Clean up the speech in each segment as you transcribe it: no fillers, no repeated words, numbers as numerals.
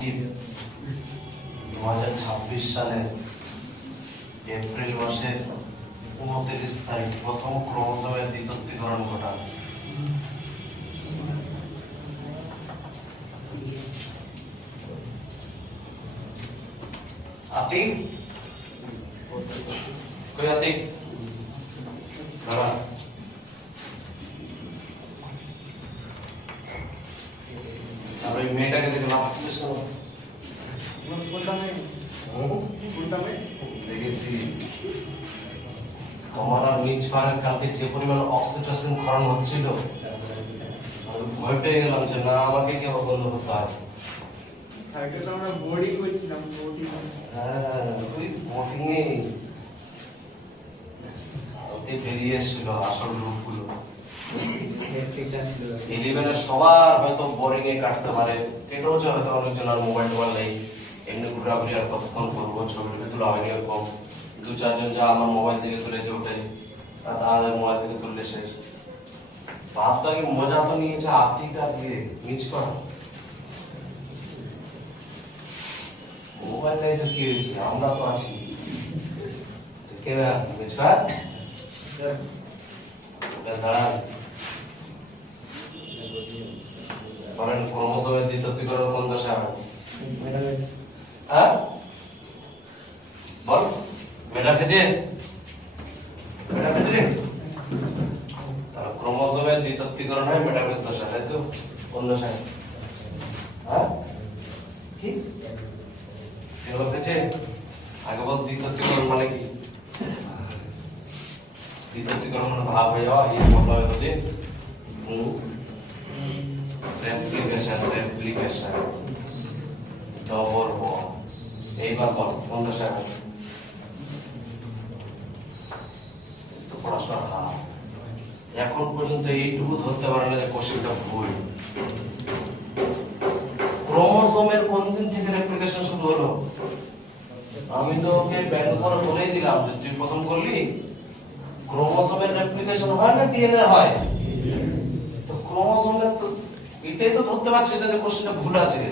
2026 সালের এপ্রিল মাসের 29 তারিখ প্রথম ক্রোমোজোমের দ্বিতীয়করণ ঘটায়। আতিক কই আতিক বাবা আমরা এই মেয়েটাকে দেখে লাভ হচ্ছিস না দেখেছি তোমার আর নিজ পাড়ের কালকে যে পরিমাণ অক্সিটোসিন ক্ষরণ হচ্ছিল আমি ভয় পেয়ে গেলাম যে না আমাকে কি আবার বন্ধ করতে হবে। আমরা বোর্ডিং করছিলাম ওই বোর্ডিংয়ে ওতে বেরিয়ে এসেছিল আসল রূপগুলো। 11 সবার হয়তো বোরিং এ কাটতে পারে, কেটেও হয়তো অনেকজন আর মোবাইল টোবাইল নেই, এমনি ঘোরাঘুরি আর কতক্ষণ করবো, ছবি টবি তোলা হয়নি এরকম। 2-4 জন যা আমার মোবাইল থেকে তুলেছে ওটাই, আর তাদের মোবাইল থেকে তুললে শেষ। বাপটাকে মজা তো নিয়েছে আত্মিকটা দিয়ে মিস করা। মোবাইল নেই তো কি হয়েছে, আমরা তো আছি। কে না মিস কর দাঁড়ান বলেন ক্রোমোজোমের দ্বিতীয়করণ কোন দশায় হয়? হ্যাঁ বল মেটাফেজে তাহলে ক্রোমোজোমের দ্বিতীয়করণ হয় মেটাফেজ দশা, তাই তো? কোন দশায়? হ্যাঁ ঠিক মেটাফেজে। আগে বল দ্বিতীয়করণ মানে কি? দ্বিতীয়করণ মানে ভাগ হয়ে যাওয়া, এই বলা হয় যে রেপ্লিকেশন ডবল বন্ড। এইবার বল কোন দশায় হয়? তো পড়াশোনা হার এখন পর্যন্ত এইটুকু ধরতে পারে না যে কোশ্চেনটা ভুল। ক্রোমোজোমের কোন দিন থেকে রেপ্লিকেশন শুরু হলো? আমি তো ওকে ব্যান করে বলেই দিলাম যে তুই প্রথম করলি ক্রোমোজোমের রেপ্লিকেশন হয় না ডিএনএ হয়। তো ক্রোমোজোমের তো এটাই তো ধরতে পারছিস না যে কোশ্চেনটা ভুল আছে।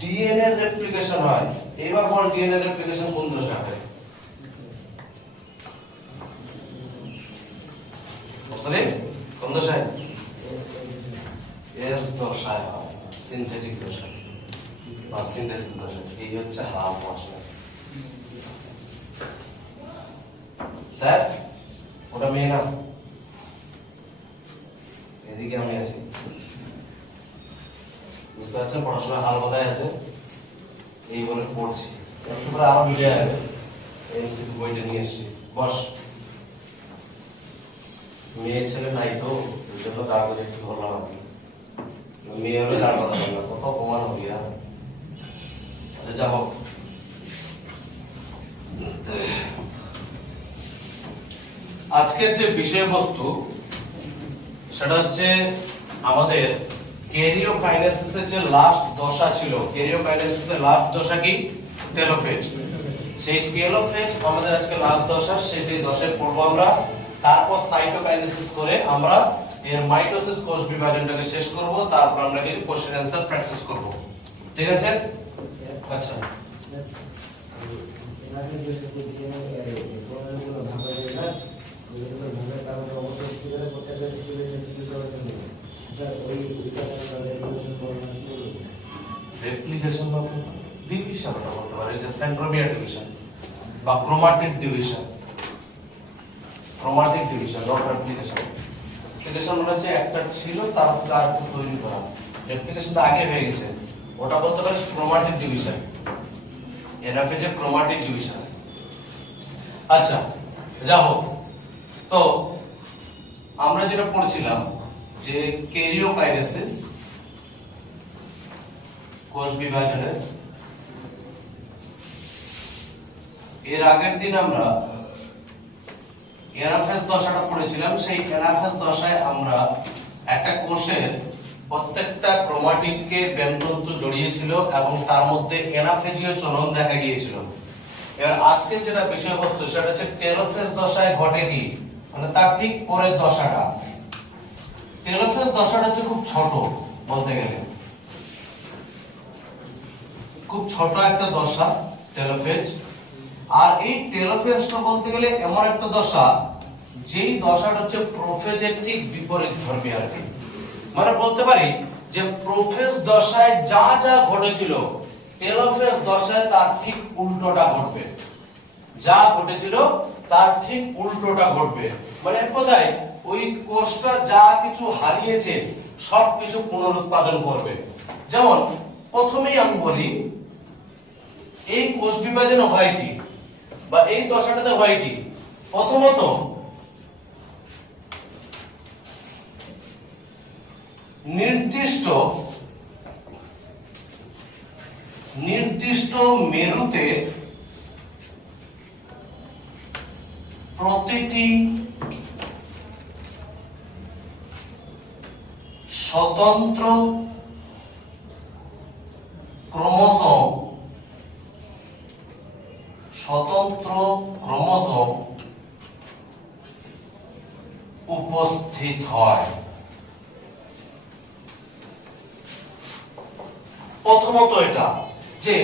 ডিএনএ এর রেপ্লিকেশন হয়। এবার বল ডিএনএ এর রেপ্লিকেশন কোন দশায় হয়? বুঝলে কোন দশায়? এস দশায় হয়, সিনথেটিক দশায় বা সিনথেসিস দশায়। এই হচ্ছে হাফ দশা। স্যার ওটা মেয়ে না, এদিকে আমি আছি, বুঝতে পারছেন? পড়াশোনা হাল কোথায় আছে এই বলে পড়ছি, একটু পরে আবার মিলে যাবে। এমসিকিউ বইটা নিয়ে এসেছি, বস। মেয়ে ছেলে নাই তো ওই জন্য কাগজ একটু ধরলাম আর কি। মেয়ে হলে তার কথা বললাম, কত প্রমাণ হবি। আচ্ছা যা হোক, আজকের যে বিষয়বস্তু সেটা হচ্ছে আমাদের ক্যারিওকাইনেসিসের যে লাস্ট দশা ছিল। ক্যারিওকাইনেসিসের লাস্ট দশা কি? টেলোফেজ। সেই টেলোফেজ আমাদের আজকে লাস্ট দশা, সেটাই দশায় পড়বো আমরা। তারপর সাইটোকাইনেসিস করে আমরা এর মাইটোসিস কোষ বিভাজনটাকে শেষ করব। তারপর আমরা কিছু কোশ্চেন অ্যানসার প্র্যাকটিস করব, ঠিক আছে? আচ্ছা রেপ্লিকেশন বা ডিভিশন বলতে পারে, যে সেন্ট্রোমিয়ার ডিভিশন বা chromatid division. Chromatid division not replication. Replication মানে হচ্ছে একটা ছিল তার থেকে আরেকটা তৈরি করা। রেপ্লিকেশন তো আগে হয়ে গেছে, ওটা বলতে পারে ক্রোমাটিড ডিভিশন। এনএফএ যে ক্রোমাটিড ডিভিশন। আচ্ছা যা হোক, তো আমরা যেটা পড়ছিলাম যে ক্যারিওকাইনেসিস কোষ বিভাজনের, এর আগের দিন আমরা এনাফেজ দশাটা পড়েছিলাম। সেই এনাফেজ দশায় আমরা একটা কোষের প্রত্যেকটা ক্রোমাটিডকে ব্যন্তন্তু জড়িয়েছিল এবং তার মধ্যে এনাফেজীয় চলন দেখা গিয়েছিল। এবার আজকে যেটা বিষয়বস্তু সেটা হচ্ছে টেলোফেজ দশায় ঘটে কি, মানে তার ঠিক পরের দশাটা। টেলোফেজ দশাটা হচ্ছে খুব ছোট বলতে গেলে, খুব ছোট একটা দশা টেলোফেজ। আর এই টেলোফেজটা বলতে গেলে এমন একটা দশা যেই দশাটা হচ্ছে প্রোফেজের ঠিক বিপরীতধর্মী আর কি। মানে বলতে পারি যে প্রোফেজ দশায় যা যা ঘটেছিল টেলোফেজ দশায় তার ঠিক উল্টোটা ঘটবে। যা ঘটেছিল তার ঠিক উল্টোটা ঘটবে। মানে এক কথায় ওই কোষটা যা কিছু হারিয়েছে সবকিছু পুনরুৎপাদন করবে। যেমন প্রথমেই আমি বলি এই কোষ বিভাজন হয় কি বা এই দশাটাতে হয় কি। প্রথমত নির্দিষ্ট মেরুতে প্রতিটি স্বতন্ত্র ক্রোমোসোম উপস্থিত হয়। প্রথমত এটা যে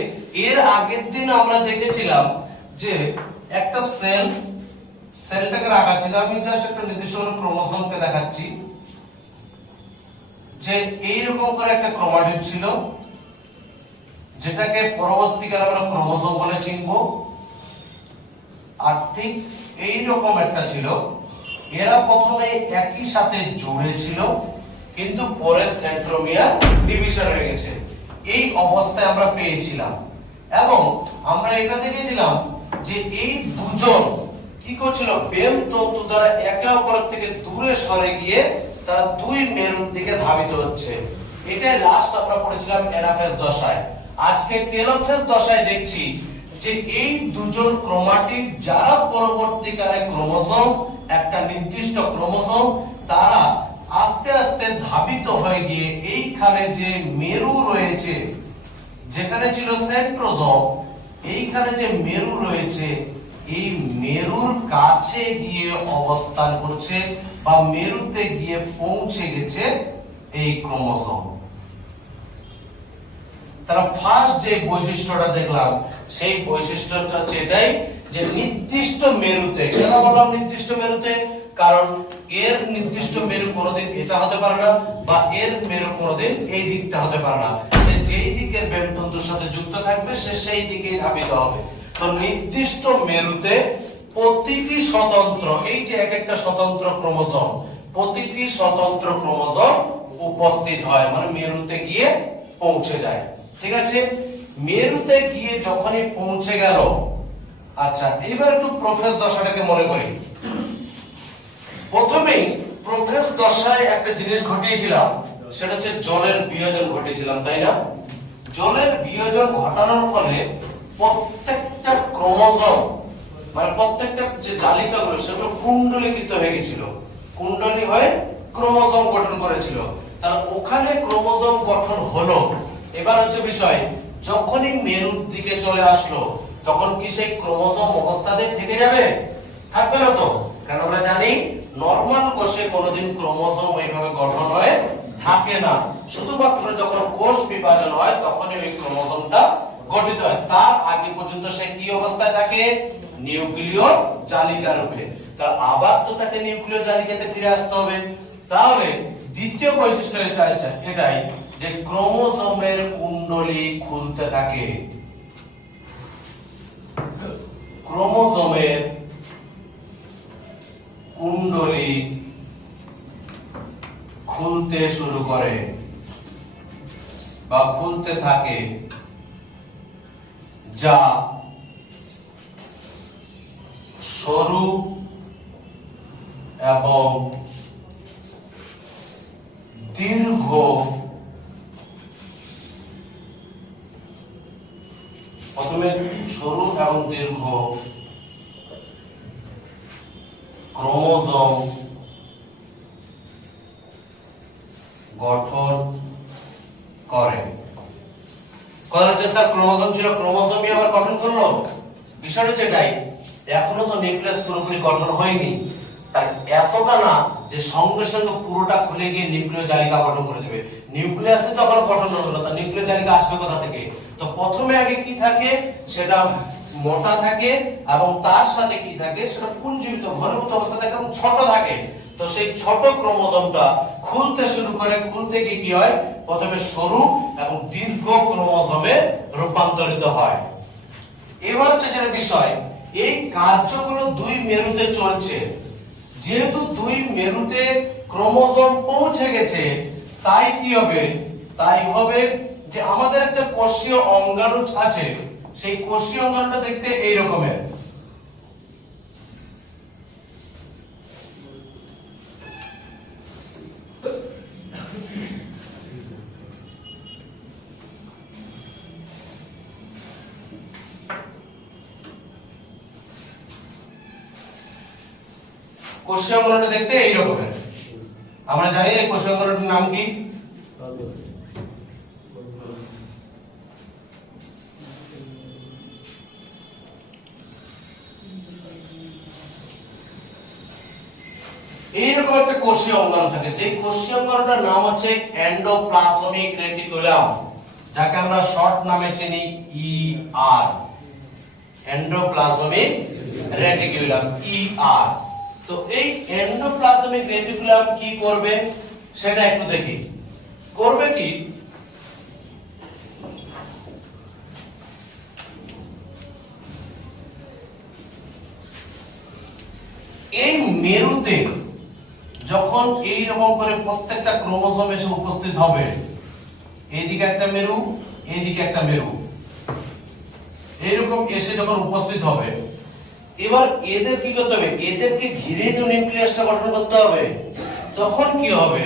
এর আগের দিন আমরা দেখেছিলাম যে একটা সেলটাকে রাখা ছিল। আমি জাস্ট একটা নির্দিষ্ট ক্রোমোসোমকে দেখাচ্ছি যে এইরকম করে একটা ক্রোমাটিড ছিল যেটাকে পরবর্তীকালে আমরা ক্রোমোসোম বলে চিনব। আর ঠিক এইরকম একটা ছিল, এরা প্রথমে একই সাথে জুড়ে ছিল কিন্তু পরে সেন্ট্রোমিয়ার ডিভিশন হয়ে গেছে। এই অবস্থায় আমরা পেয়েছিলাম এবং আমরা এটা দেখেছিলাম যে এই দুজন কি করছিল, বেল তন্তু দ্বারা একে অপরের থেকে দূরে সরে গিয়ে তারা দুই মেরুর দিকে ধাবিত হচ্ছে। এটাই লাস্ট আমরা পড়েছিলাম অ্যানাফেজ দশায়। আজকে টেলোফেজ দশায় দেখছি যে এই দুজন ক্রোমাটিড যারা পরবর্তীকালে ক্রোমোসোম একটা নির্দিষ্ট ক্রোমোসোম তারা আস্তে আস্তে ধাবিত হয়ে গিয়ে এইখানে যে মেরু রয়েছে, যেখানে ছিল সেন্ট্রোজোম, এইখানে যে মেরু রয়েছে এই মেরুর কাছে গিয়ে অবস্থান করছে বা মেরুতে গিয়ে পৌঁছে গেছে এই ক্রোমোসোম। তারা ফার্স্ট যে বৈশিষ্ট্যটা দেখলাম সেই বৈশিষ্ট্যটা হচ্ছে এটাই যে নির্দিষ্ট মেরুতে। কেন বললাম নির্দিষ্ট মেরুতে? কারণ এর নির্দিষ্ট মেরু কোনোদিন এটা হতে পারে না বা এর মেরু কোনোদিন এই দিকটা হতে পারে না। সে যেই দিকের বেলতন্তুর সাথে যুক্ত থাকবে সে সেই দিকেই ধাবিত হবে। তো নির্দিষ্ট মেরুতে প্রতিটি স্বতন্ত্র, এই যে এক একটা স্বতন্ত্র ক্রোমোসোম, প্রতিটি স্বতন্ত্র ক্রোমোসোম উপস্থিত হয়, মানে মেরুতে গিয়ে পৌঁছে যায়। ঠিক আছে, মেরুতে গিয়ে যখনই পৌঁছে গেল, আচ্ছা এবার একটু প্রোফেজ দশাটাকে মনে করি। প্রথমেই প্রোফেজ দশায় একটা জিনিস ঘটিয়েছিলাম, সেটা হচ্ছে জলের বিয়োজন ঘটিয়েছিলাম, তাই না? জলের বিয়োজন ঘটানোর ফলে প্রত্যেকটা ক্রোমোসোম মানে প্রত্যেকটা যে জালিকাগুলো সেগুলো কুণ্ডলীকৃত হয়ে গেছিল, কুণ্ডলী হয়ে ক্রোমোসোম গঠন করেছিল। তার ওখানে ক্রোমোসোম গঠন হলো। এবার হচ্ছে বিষয়, যখনই মেরুর দিকে চলে আসলো তখন কি সেই ক্রোমোসোম অবস্থাতে থেকে যাবে? থাকবে না তো, কারণ আমরা জানি নরমাল কোষে কোনোদিন ক্রোমোসোম এইভাবে গঠন হয়ে থাকে না। শুধুমাত্র যখন কোষ বিভাজন হয় তখনই ওই ক্রোমোসোমটা গঠিত হয়। তার আগে পর্যন্ত সে কি অবস্থায় থাকে? নিউক্লিয় জালিকা রূপে। তার আবার তো তাকে নিউক্লিয় জালিকাতে ফিরে আসতে হবে। তাহলে দ্বিতীয় বৈশিষ্ট্য এটাই যে ক্রোমোসোমের কুণ্ডলী খুলতে থাকে। ক্রোমোসোমের কুণ্ডলী খুলতে শুরু করে বা খুলতে থাকে, যা সরু এবং দীর্ঘ প্রথমে সরু এবং দীর্ঘ ক্রোমোসোম গঠন করে। করার চেষ্টা ক্রোমোসোম ছিল, ক্রোমোসোমই আবার গঠন করলো। বিষয়টা হচ্ছে এটাই, এখনো তো নিউক্লিয়াস পুরোপুরি গঠন হয়নি। তাই এতটা না যে সঙ্গে সঙ্গে পুরোটা খুলে গিয়ে নিউক্লিয় জালিকা গঠন করে দেবে। নিউক্লিয়াসে তো আবার গঠন হলো না, নিউক্লিয় জালিকা আসবে কোথা থেকে? তো প্রথমে আগে কি থাকে, সেটা মোটা থাকে এবং তার সাথে কি থাকে, সেটা পুঞ্জীভূত ঘনীভূত অবস্থা থাকে এবং ছোট থাকে। তো সেই ছোট ক্রোমোজোমটা খুলতে শুরু করে, খুলতে গিয়ে কি হয়, প্রথমে সরু এবং দীর্ঘ ক্রোমোজোমে রূপান্তরিত হয়। এবার হচ্ছে যেটা বিষয়, এই কার্যগুলো দুই মেরুতে চলছে। যেহেতু দুই মেরুতে ক্রোমোজোম পৌঁছে গেছে, তাই কি হবে, তাই হবে যে আমাদের একটা কোষীয় অঙ্গাণু আছে, সেই কোষীয় অঙ্গাণুটা দেখতে এই রকমের। কোষীয় অঙ্গাণুটা দেখতে এই রকমের। আমরা জানি এই কোষীয় অঙ্গাণুটার নাম কি? এইরকম একটা কোষীয় অঙ্গাণু থাকে, যে কোষীয় অঙ্গাণুটার নাম হচ্ছে এন্ডোপ্লাজমিক রেটিকুলাম, যাকে আমরা শর্ট নামে চিনি ER, এন্ডোপ্লাজমিক রেটিকুলাম ER। তো এই এন্ডোপ্লাজমিক রেটিকুলাম কি করবে সেটা একটু দেখি। করবে কি, এই মেরুতে যখন এই রকম করে প্রত্যেকটা ক্রোমোজোম এসে উপস্থিত হবে, এইদিকে একটা মেরু, এইদিকে একটা মেরু, এইরকম এসে যখন উপস্থিত হবে, এবার এদের কি করতে হবে, এদেরকে ঘিরে তো নিউক্লিয়াসটা গঠন করতে হবে। তখন কি হবে,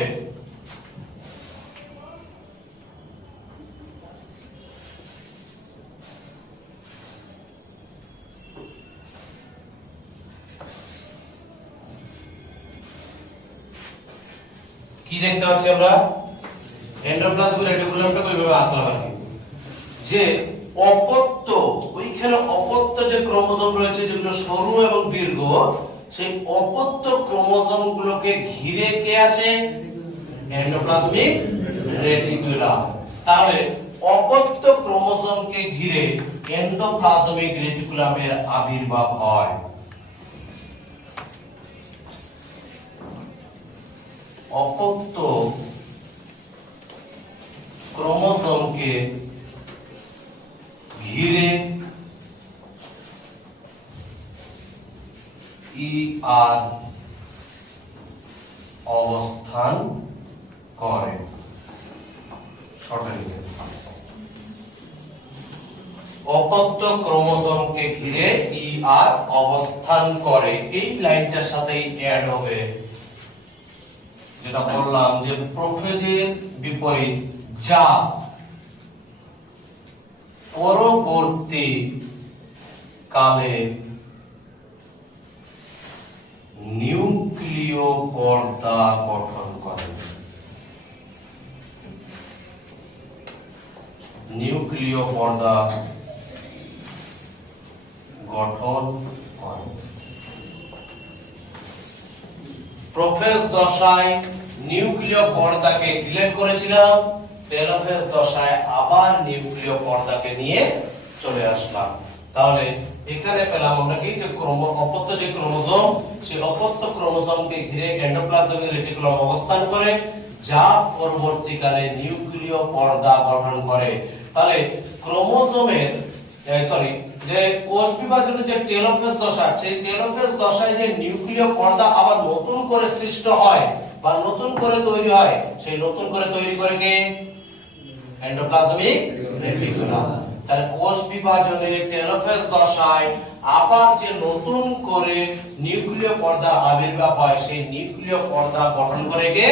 কি দেখতে পাচ্ছি আমরা, এন্ডোপ্লাজমিক রেটিকুলামটা কিভাবে আঁকলাম আর কি, যে অপত্য, ওইখানে অপত্য যে ক্রোমোজোম রয়েছে যেগুলো সরু এবং দীর্ঘ, সেই অপত্য ক্রোমোজোম গুলোকে ঘিরে কে আছে, এন্ডোপ্লাজমিক রেটিকুলাম। তাহলে অপত্য ক্রোমোজোমকে ঘিরে এন্ডোপ্লাজমিক রেটিকুলামের আবির্ভাব হয়। অপত্য ক্রোমোজোমকে ঘিরে ER অবস্থান করে। অপত্য ক্রোমোজোমকে ঘিরে ER অবস্থান করে, এই লাইনটার সাথেই অ্যাড হবে যেটা বললাম যে প্রোফেজের বিপরীত, যা পরবর্তী কালে নিউক্লিয় পর্দা গঠন করে। নিউক্লিয় পর্দা গঠন করে। প্রোফেজ দশায় নিউক্লিয় পর্দাকে ডিলিট করেছিলাম, টেলোফেজ দশায় আবার নিউক্লিয় পর্দাকে নিয়ে চলে আসলাম। তাহলে এখানে পেলাম আমরা কি, যে অপত্য যে ক্রোমোজোম, সেই অপত্য ক্রোমোজোমকে ঘিরে এন্ডোপ্লাজমিক রেটিকুলাম অবস্থান করে, যা পরবর্তীকালে নিউক্লিয় পর্দা গঠন করে। তাহলে ক্রোমোজোমের যে কোষ বিভাজনের যে টেলোফেজ দশা, সেই টেলোফেজ দশায় যে নিউক্লিয় পর্দা আবার নতুন করে সৃষ্ট হয় বা নতুন করে তৈরি হয়, সেই নতুন করে তৈরি করে কে, এন্ডোপ্লাজমিক রেটিকুলাম। তাহলে কোষ বিভাজনে টেলোফেজ দশায় আবার যে নতুন করে নিউক্লিয় পর্দা আবির্ভাব হয়, সেই নিউক্লিয় পর্দা গঠন করে কে,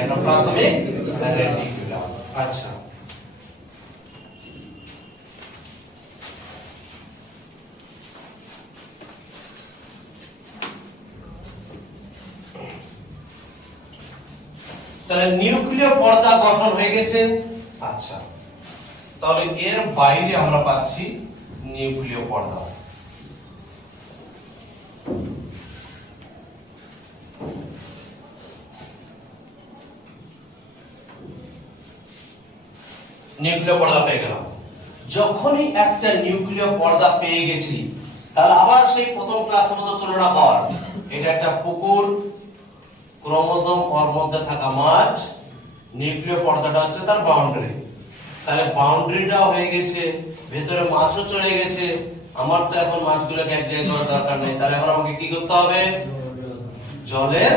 এন্ডোপ্লাজমিক রেটিকুলাম। আচ্ছা, তাহলে নিউক্লিয় পর্দা গঠন হয়ে গেছে। আচ্ছা, তাহলে এর বাইরে আমরা পাচ্ছি নিউক্লিয় পর্দা। নিউক্লিয় পর্দা পেয়ে গেলাম। যখনই একটা নিউক্লিয় পর্দা পেয়ে গেছি, তাহলে আবার সেই প্রথম ক্লাসের মতো তুলনা কর। এটা একটা পুকুর, ক্রোমোজোম ওর মধ্যে থাকা মাছ, নিউক্লিয় পর্দাটা হচ্ছে তার বাউন্ডারি। তাহলে বাউন্ডারিটা হয়ে গেছে, ভেতরে মাছও চলে গেছে। আমার তো এখন মাছগুলোকে এক জায়গায় করার দরকার নেই, তাহলে এখন আমাকে কি করতে হবে? জলের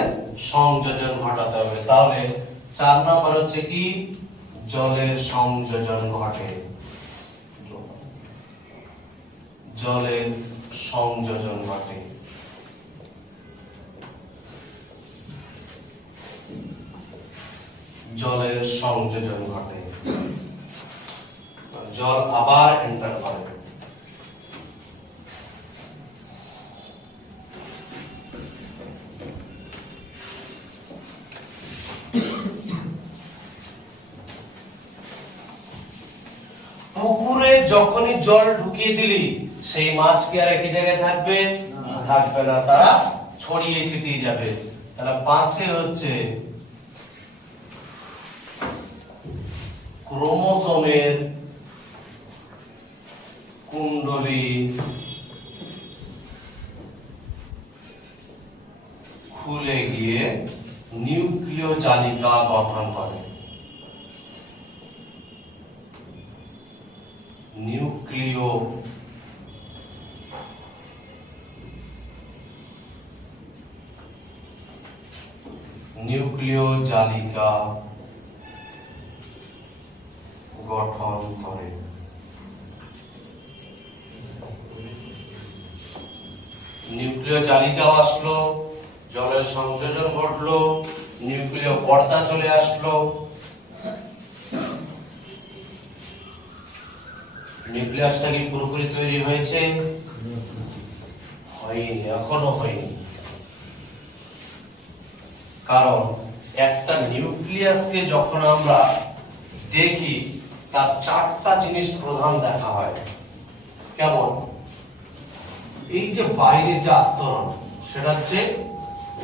সংযোজন ঘটাতে হবে। তাহলে 4 নাম্বার হচ্ছে কি? জলের সংযোজন ঘটে। জলের সংযোজন ঘটে। জলের সংযোজন ঘটে। জল আবার এন্টার করে। পুকুরে যখনই জল ঢুকিয়ে দিলি, সেই মাছ কি আর একই জায়গায় থাকবে? থাকবে না, তারা ছড়িয়ে ছিটিয়ে যাবে। তাহলে 5 হচ্ছে ক্রোমোজোমের কুণ্ডলী খুলে গিয়ে নিউক্লিয় জালিকা গঠন করে। নিউক্লিয় জালিকা গঠন করে। নিউক্লিয় জালিকাও আসলো, জলের সংযোজন ঘটলো, নিউক্লিয় পর্দা চলে আসলো। নিউক্লিয়াসটা কি পুরোপুরি তৈরি হয়েছে? হয়নি, এখনো হয়নি। কারণ একটা নিউক্লিয়াসকে যখন আমরা দেখি, তার 4টা জিনিস প্রধান দেখা হয়। কেমন? এই যে বাইরে যে আস্তরণ, সেটা হচ্ছে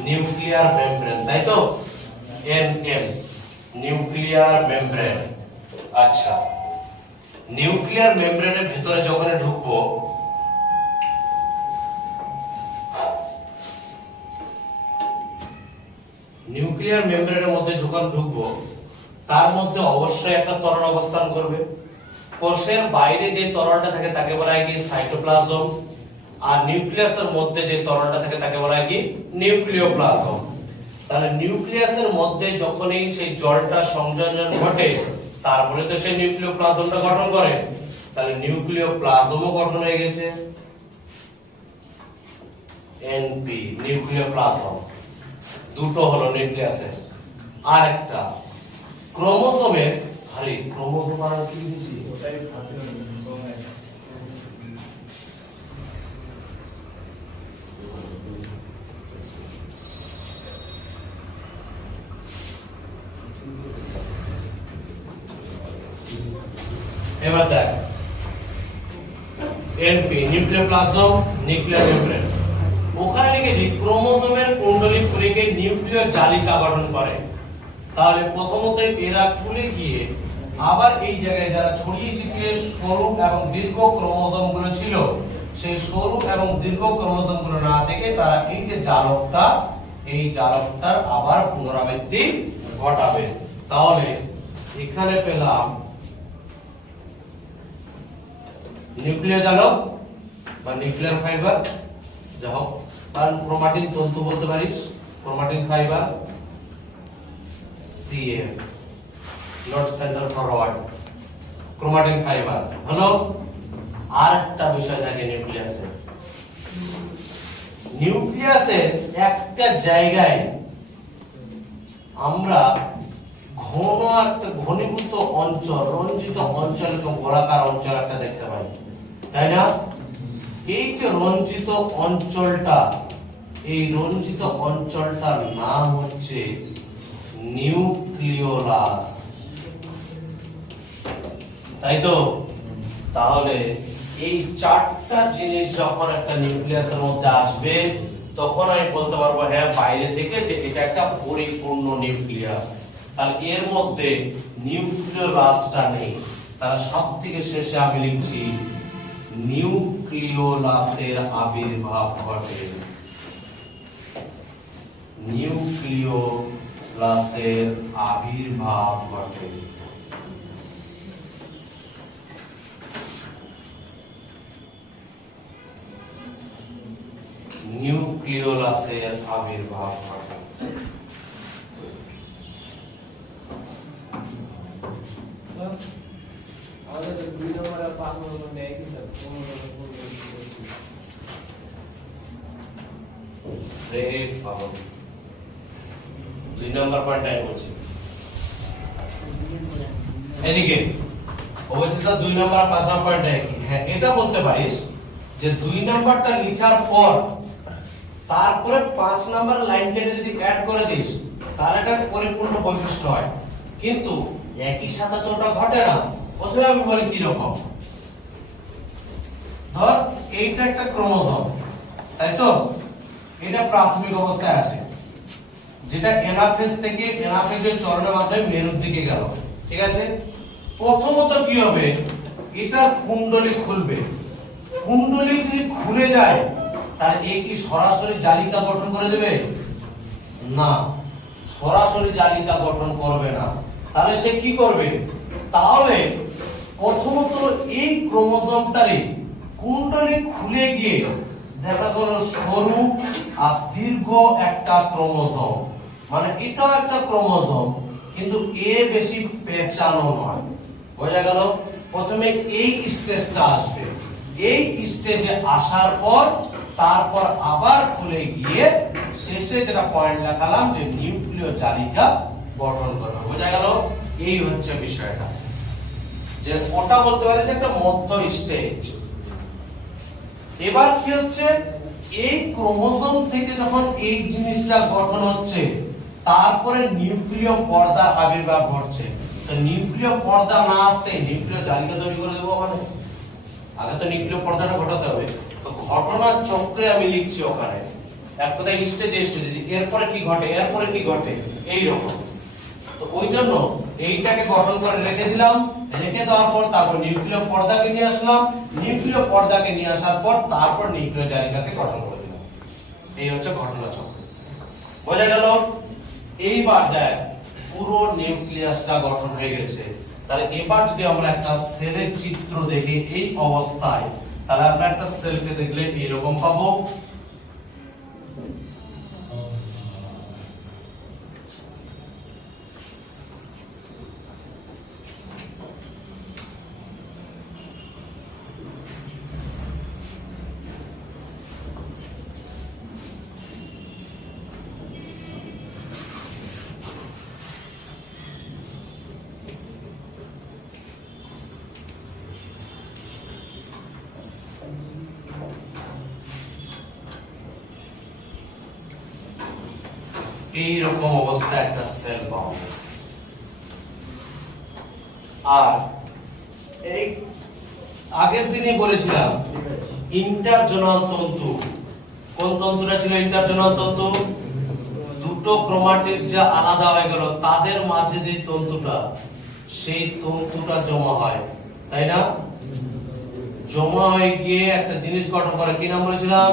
নিউক্লিয়ার মেমব্রেন, তাই তো? NM, nuclear membrane. আচ্ছা, নিউক্লিয়ার মেমব্রেনের ভিতরে যখন ঢুকবো, নিউক্লিয়ার মেমব্রেনের মধ্যে যখন ঢুকবো, তার মধ্যে অবশ্যই একটা তরল অবস্থান করবে। কোষের বাইরে যে তরলটা থাকে তাকে বলা হয় কি? সাইটোপ্লাজম। আর নিউক্লিয়াসের মধ্যে যে তরলটা থাকে তাকে বলা হয় কি? নিউক্লিওপ্লাজম। তাহলে নিউক্লিয়াসের মধ্যে যখনই সেই জলটা সংযোজন ঘটে, তারপরে তো সেই নিউক্লিওপ্লাজমটা গঠন করে। তাহলে নিউক্লিওপ্লাজমও গঠন হয়ে গেছে, এনপি, নিউক্লিওপ্লাজম। দুটো হলো নিউক্লিয়াসের। আর একটা ক্রোমোজোমের, আরে ক্রোমোজোম আর কি লিখেছি? ওটাই ফাটে না। এবার দেখ, এনপি, নিউক্লিওপ্লাজম, নিউক্লিয়ার মেমব্রেন। ওখানে লিখেছি ক্রোমোজোমের কুণ্ডলী খুলে গিয়ে নিউক্লিয় জালিকা গঠন করে। তাহলে প্রথমত এরা খুলে গিয়ে আবার এই জায়গায় যারা ছড়িয়ে ছিটিয়ে সরু এবং দীর্ঘ ক্রোমোজোম গুলো ছিল, সেই সরু এবং দীর্ঘ ক্রোমোজোম গুলো না থেকে তারা এই যে জালকটা, এই জালকটার আবার পুনরাবৃত্তি ঘটাবে। তাহলে এখানে পেলাম নিউক্লিয় জালক বা নিউক্লিয়ার ফাইবার, যা হোক, কারণ ক্রোমাটিন তন্তু বলতে পারিস, chromatin fibre, CF, not centre forward, chromatin fibre হলো। আর একটা বিষয় থাকে নিউক্লিয়াসে, নিউক্লিয়াসের একটা জায়গায় আমরা ঘন একটা ঘনীভূত অঞ্চল, রঞ্জিত অঞ্চল এবং গোলাকার অঞ্চল একটা দেখতে পাই, তাই না? এই যে রঞ্জিত অঞ্চলটা, এই রঞ্জিত অঞ্চলটার নাম হচ্ছে নিউক্লিওলাস, তাই তো? তাহলে এই 4টা জিনিস যখন একটা নিউক্লিয়াসের মধ্যে আসবে, তখন আমি বলতে পারবো হ্যাঁ বাইরে থেকে যে এটা একটা পরিপূর্ণ নিউক্লিয়াস। তাহলে এর মধ্যে নিউক্লিওলাসটা নেই, তার সবথেকে শেষে আমি লিখছি নিউক্লিওলাসের আবির্ভাব ঘটে। নিউক্লিওলাসের আবির্ভাব ঘটে। নিউক্লিওলাসের আবির্ভাব ঘটে। আমাদের তো 2 নম্বরে 5 নম্বর নেই কি স্যার? রেট পাবো 2 নম্বর পয়েন্টটাই বলছি। এদিকে অবশ্যই স্যার 2 নম্বর আর 5 নম্বর পয়েন্টটা কি? হ্যাঁ, এটা বলতে পারিস যে 2 নাম্বারটা লেখার পর তারপরে 5 নাম্বার লাইনটা যদি অ্যাড করে দিস তাহলে এটা পরিপূর্ণ বৈশিষ্ট্য হয়। কিন্তু একই সাথে তো ওটা ঘটে না। প্রথমে আমি বলি কি রকম, ধর এইটা একটা ক্রোমোজোম, তাই তো? এটা প্রাথমিক অবস্থায় আছে, যেটা এনাফেজ থেকে এনাফেজের চরণের মাধ্যমে মেরুর দিকে গেল, ঠিক আছে? প্রথমত কি হবে, এটা কুণ্ডলী খুলবে। কুণ্ডলী যদি খুলে যায় তাহলে এই কি সরাসরি জালিকা গঠন করে দেবে? না, সরাসরি জালিকা গঠন করবে না। তাহলে সে কি করবে? তাহলে প্রথমত এই ক্রোমোজোমটারে কুণ্ডলী খুলে গিয়ে দেখা গেল সরু আর দীর্ঘ একটা ক্রোমোজোম, মানে এটাও একটা ক্রোমোজোম কিন্তু এ বেশি পেঁচানো নয়। বোঝা গেল? প্রথমে এই স্টেজটা আসবে, এই স্টেজে আসার পর তারপর আবার খুলে গিয়ে শেষে যেটা পয়েন্ট লেখালাম যে নিউক্লিয় জালিকা গঠন করবে। বোঝা গেল? এই হচ্ছে বিষয়টা, যে ওটা বলতে পারিস একটা মধ্য স্টেজ। এবার কি হচ্ছে, এই ক্রোমোজোম থেকে যখন এই জিনিসটা গঠন হচ্ছে তারপরে নিউক্লিয় পর্দার আবির্ভাব ঘটছে। তো নিউক্লিয় পর্দা না আসতে নিউক্লিয় জালিকা তৈরি করে দেবো, মানে আগে তো নিউক্লিয় পর্দাটা ঘটাতে হবে। তো ঘটনার চক্রে আমি লিখছি ওখানে এক কথায় স্টেজে স্টেজে এরপরে কি ঘটে, এরপরে কি ঘটে, এই রকম। তো ওই জন্য এইটাকে গঠন করে রেখে দিলাম, রেখে দেওয়ার পর তারপর নিউক্লিয় পর্দাকে নিয়ে আসলাম, নিউক্লিয় পর্দাকে নিয়ে আসার পর তারপর নিউক্লিয় জালিকাকে গঠন করে দিলাম। এই হচ্ছে ঘটনা চক্র। বোঝা গেল? এইবার দেখ পুরো নিউক্লিয়াসটা গঠন হয়ে গেছে। তাহলে এবার যদি আমরা একটা সেলের চিত্র দেখি এই অবস্থায়, তাহলে আমরা একটা সেলকে দেখলে এরকম পাবো। এইরকম অবস্থায় একটা সেল পাবো। আর এই আগের দিনে বলেছিলাম ইন্টারজোনাল তন্তু, কোন তন্তুটা ছিল ইন্টারজোনাল তন্তু? দুটো ক্রোমাটিড যা আলাদা হয়ে গেল তাদের মাঝে যে তন্তুটা, সেই তন্তুটা জমা হয়, তাই না? জমা হয়ে গিয়ে একটা জিনিস গঠন করে, কি নাম বলেছিলাম?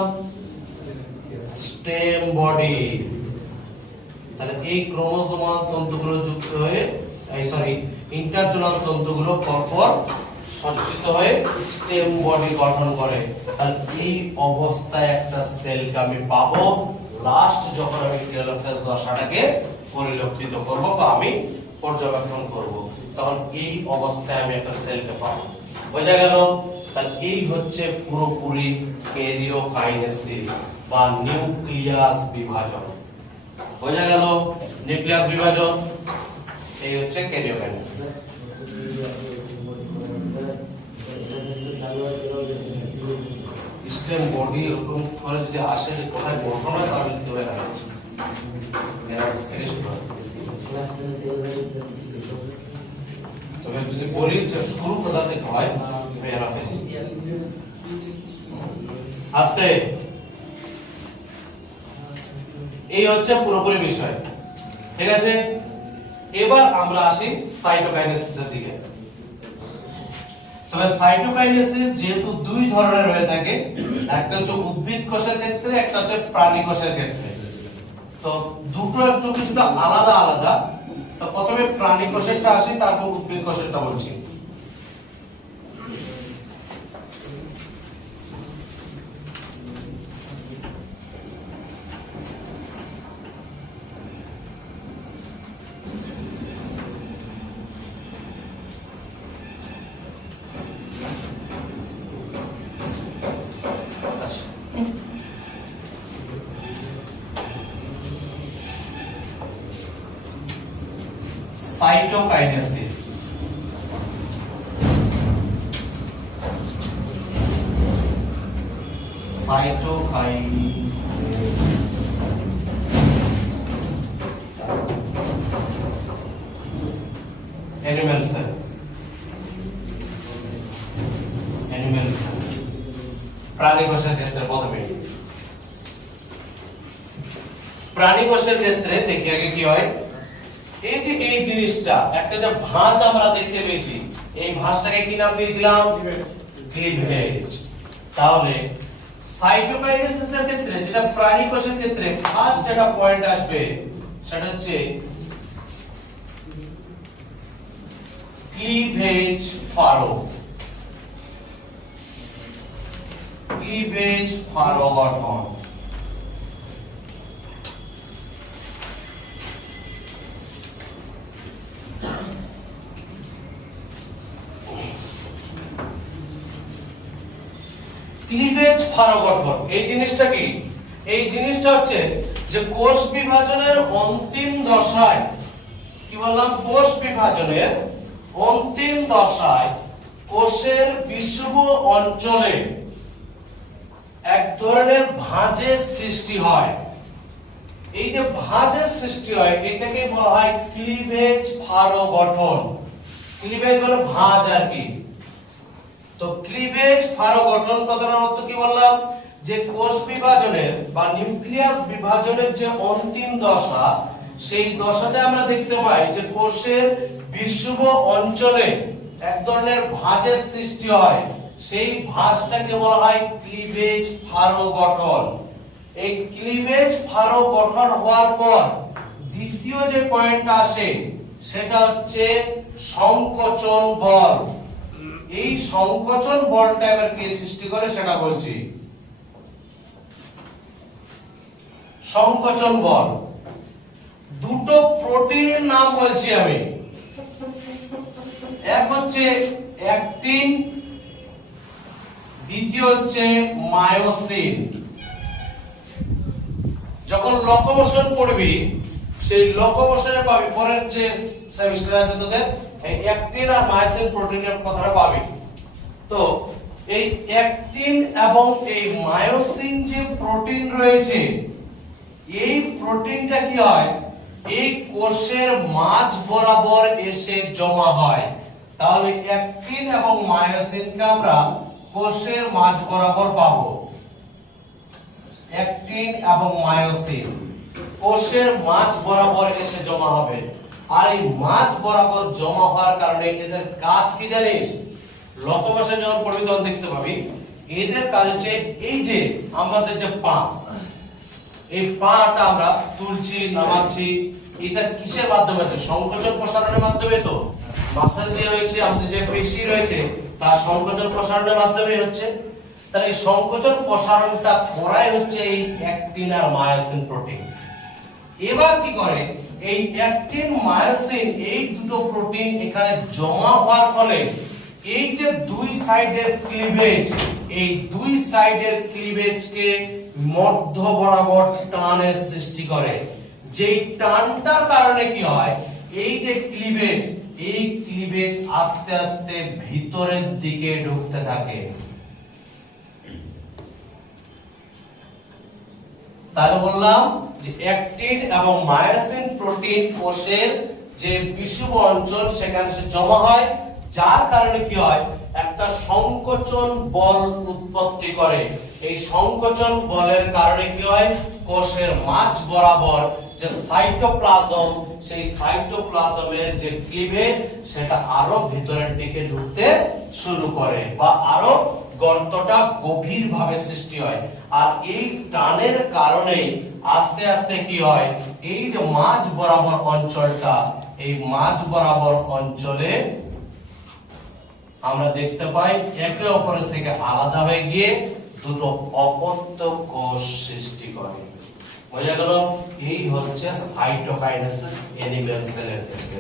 Stem body. তাহলে এই ক্রোমোসোমাল তন্তুগুলো যুক্ত হয়ে ইন্টারজোনাল তন্তুগুলো পরপর সজ্জিত হয়ে স্টেম বডি গঠন করে। তাহলে এই অবস্থায় একটা সেলকে আমি পাবো লাস্ট যখন আমি টেলোফেজ দশাটাকে পরিলক্ষিত করব বা আমি পর্যবেক্ষণ করব, তখন এই অবস্থায় আমি একটা সেলকে পাবো। বোঝা গেল? তাহলে এই হচ্ছে পুরোপুরি ক্যারিওকাইনেসিস বা নিউক্লিয়াস বিভাজন। বোঝা গেল? নিউক্লিয়াস বিভাজন এই হচ্ছে ক্যারিওকাইনেসিস। স্টেম বডি এরকম করে যদি আসে যে কোথায় গঠন হয় তাহলে ধরে রাখা উচিত। তবে যদি বলি যে শুরু কোথা থেকে হয়, আস্তে এই হচ্ছে পুরোপুরি বিষয়। ঠিক আছে, এবার আমরা আসি সাইটোকাইনেসিসের দিকে। তবে সাইটোকাইনেসিস যেহেতু দুই ধরনের হয়ে থাকে, একটা হচ্ছে উদ্ভিদ কোষের ক্ষেত্রে, একটা হচ্ছে প্রাণী কোষের ক্ষেত্রে। তো দুটো একটু কিছুটা আলাদা আলাদা। তো প্রথমে প্রাণী কোষেরটা আসি, তারপর উদ্ভিদ কোষেরটা বলছি। Cytokinesis. Cytokinesis animal cell, animal cell. প্রাণী কোষের ক্ষেত্রে প্রথমে, প্রাণী কোষের ক্ষেত্রে দেখি আগে কি হয়। এই যে এই জিনিসটা, একটা যে ভাঁজ আমরা দেখতে পেয়েছি, এই ভাঁজটাকে কি নাম দিয়েছিলাম? ক্লিভেজ। তাহলে সাইটোকাইনেসিসের ক্ষেত্রে, যেটা প্রাণী কোষের ক্ষেত্রে ফার্স্ট যেটা পয়েন্ট আসবে সেটা হচ্ছে ক্লিভেজ ফারো। ক্লিভেজ ফারো গঠন। ক্লিভেজ ফারো গঠন এই জিনিসটা কি? এই জিনিসটা হচ্ছে যে কোষ বিভাজনের অন্তিম দশায়, কি বললাম? কোষ বিভাজনের অন্তিম দশায় কোষের বিষুব অঞ্চলে এক ধরনের ভাঁজের সৃষ্টি হয়। এই যে ভাঁজের সৃষ্টি হয়, এটাকে বলা হয় ক্লিভেজ ফারো গঠন। ক্লিভেজ মানে ভাঁজ আর কি। তো ক্লিভেজ ফারো গঠন কথার অর্থ কি বললাম? যে কোষ বিভাজনের বা নিউক্লিয়াস বিভাজনের যে অন্তিম দশা, সেই দশাতে আমরা দেখতে পাই যে কোষের বিষুব অঞ্চলে এক ধরনের ভাঁজের সৃষ্টি হয়। সেই ভাঁজটাকে বলা হয় ক্লিভেজ ফারো গঠন। এই ক্লিভেজ ফারো গঠন হওয়ার পর দ্বিতীয় যে পয়েন্টটা আসে সেটা হচ্ছে সংকোচন বল। এই সংকোচন বলটা এবার কে সৃষ্টি করে সেটা বলছি। সংকোচন বল, দুটো প্রোটিনের নাম বলছি আমি। এক হচ্ছে অ্যাক্টিন, দ্বিতীয় হচ্ছে মায়োসিন। যখন লোকোমোশন পড়বি, সেই লোকোমোশনে পাবি, পরের যে সেমিস্টার আছে তোদের, এই অ্যাক্টিন আর মায়োসিন প্রোটিনের কথাটা পাবি। তো এই অ্যাক্টিন এবং এই মায়োসিন যে প্রোটিন রয়েছে, এই প্রোটিনটা কি হয়? এই কোষের মাঝ বরাবর এসে জমা হয়। তাহলে অ্যাক্টিন এবং মায়োসিনকে আমরা কোষের মাঝ বরাবর পাবো। অ্যাক্টিন এবং মায়োসিন কোষের মাঝ বরাবর এসে জমা হবে। আর এই মাঝ বরাবর জমা হওয়ার কারণে এদের কাজ কি জানিস? লোকোমোশন যখন পড়বি তখন দেখতে পাবি এদের কাজ হচ্ছে এই যে আমাদের যে পা, এই পাটা আমরা তুলছি নামাচ্ছি, এটা কিসের মাধ্যমে হচ্ছে? সংকোচন প্রসারণের মাধ্যমে। তো মাসল দিয়ে রয়েছে, আমাদের যে পেশি রয়েছে তার সংকোচন প্রসারণের মাধ্যমে হচ্ছে। তাহলে এই সংকোচন প্রসারণটা করাই হচ্ছে এই অ্যাক্টিন আর মায়োসিন প্রোটিন। এবার কি করে? এই অ্যাক্টিন মায়োসিন এই দুটো প্রোটিন এখানে জমা হওয়ার ফলে এই যে দুই সাইডের ক্লিভেজ, এই দুই সাইডের ক্লিভেজকে মধ্য বরাবর টানের সৃষ্টি করে। যেই টানটার কারণে কি হয়? এই যে ক্লিভেজ, এই ক্লিভেজ আস্তে আস্তে ভিতরের দিকে ঢুকতে থাকে। তাহলে বললাম যে অ্যাক্টিন এবং মায়োসিন প্রোটিন কোষের যে বিষুব অঞ্চল সেখানে সে জমা হয়, যার কারণে কি হয়? একটা সংকোচন সংকোচন বল উৎপত্তি করে। এই সংকোচন বলের কারণে কি হয়, কোষের মাঝ বরাবর যে সাইটোপ্লাজম, সেই সাইটোপ্লাজমের যে ক্লিভেজ সেটা আরো ভিতরের দিকে ঢুকতে শুরু করে বা আরো গর্তটা গভীরভাবে সৃষ্টি হয়। আর এই টানের কারণে আস্তে আস্তে কি হয়, এই যে মাঝ বরাবর অঞ্চলটা, এই মাঝ বরাবর অঞ্চলে আমরা দেখতে পাই একে অপরের থেকে আলাদা হয়ে গিয়ে দুটো অপত্য কোষ সৃষ্টি করে। বোঝা গেল? এই হচ্ছে সাইটোকাইনেসিস অ্যানিমাল সেলের ক্ষেত্রে